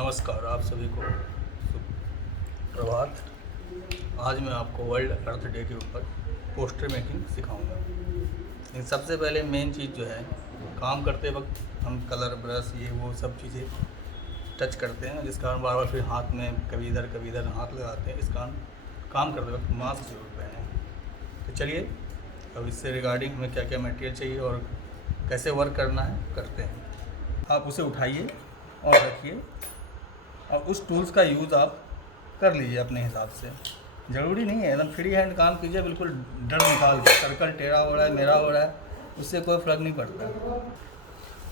नमस्कार, आप सभी को प्रभात। आज मैं आपको वर्ल्ड अर्थ डे के ऊपर पोस्टर मेकिंग सिखाऊंगा। लेकिन सबसे पहले मेन चीज़ जो है, काम करते वक्त हम कलर ब्रश ये वो सब चीज़ें टच करते हैं, जिस कारण बार बार फिर हाथ में कभी इधर हाथ लगाते हैं। इस कारण काम करते वक्त मास्क जरूर पहनें। तो चलिए अब इससे रिगार्डिंग हमें क्या क्या मटेरियल चाहिए और कैसे वर्क करना है करते हैं। आप उसे उठाइए और रखिए और उस टूल्स का यूज़ आप कर लीजिए अपने हिसाब से। ज़रूरी नहीं है, एकदम फ्री हैंड काम कीजिए, बिल्कुल डर निकाल के। सर्कल टेढ़ा हो रहा है, मेरा हो रहा है, उससे कोई फ़र्क नहीं पड़ता।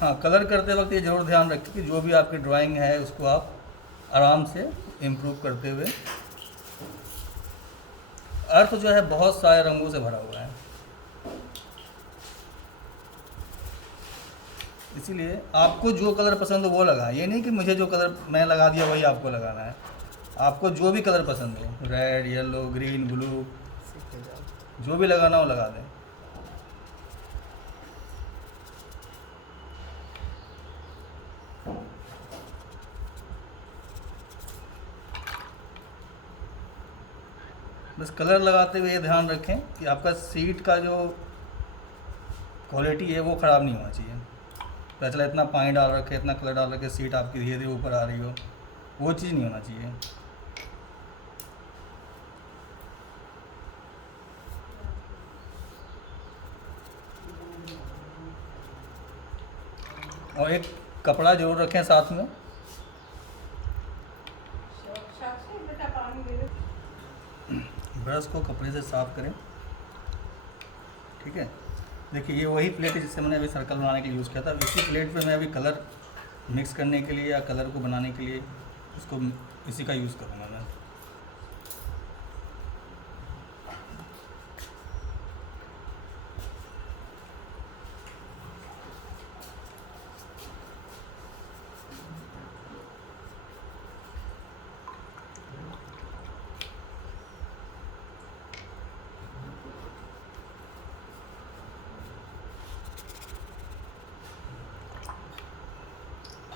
हाँ, कलर करते वक्त ये ज़रूर ध्यान रखिए कि जो भी आपकी ड्राइंग है उसको आप आराम से इम्प्रूव करते हुए। अर्थ जो है बहुत सारे रंगों से भरा हुआ है, इसीलिए आपको जो कलर पसंद हो वो लगाएं। ये नहीं कि मुझे जो कलर मैं लगा दिया वही आपको लगाना है। आपको जो भी कलर पसंद हो, रेड, येलो, ग्रीन, ब्लू, जो भी लगाना हो लगा दें। बस कलर लगाते हुए ये ध्यान रखें कि आपका सीट का जो क्वालिटी है वो ख़राब नहीं होना चाहिए। पता चला इतना पानी डाल रखे, इतना कलर डाल रखे, सीट आपकी धीरे धीरे ऊपर आ रही हो, वो चीज़ नहीं होना चाहिए। और एक कपड़ा जरूर रखें साथ में। ब्रश को कपड़े से साफ करें, ठीक है। देखिए ये वही प्लेट है जिससे मैंने अभी सर्कल बनाने के लिए यूज़ किया था। इसी प्लेट पे मैं अभी कलर मिक्स करने के लिए या कलर को बनाने के लिए इसको इसी का यूज़ करूँगा मैं।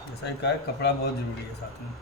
जैसा ही कहा है, कपड़ा बहुत ज़रूरी है साथ में।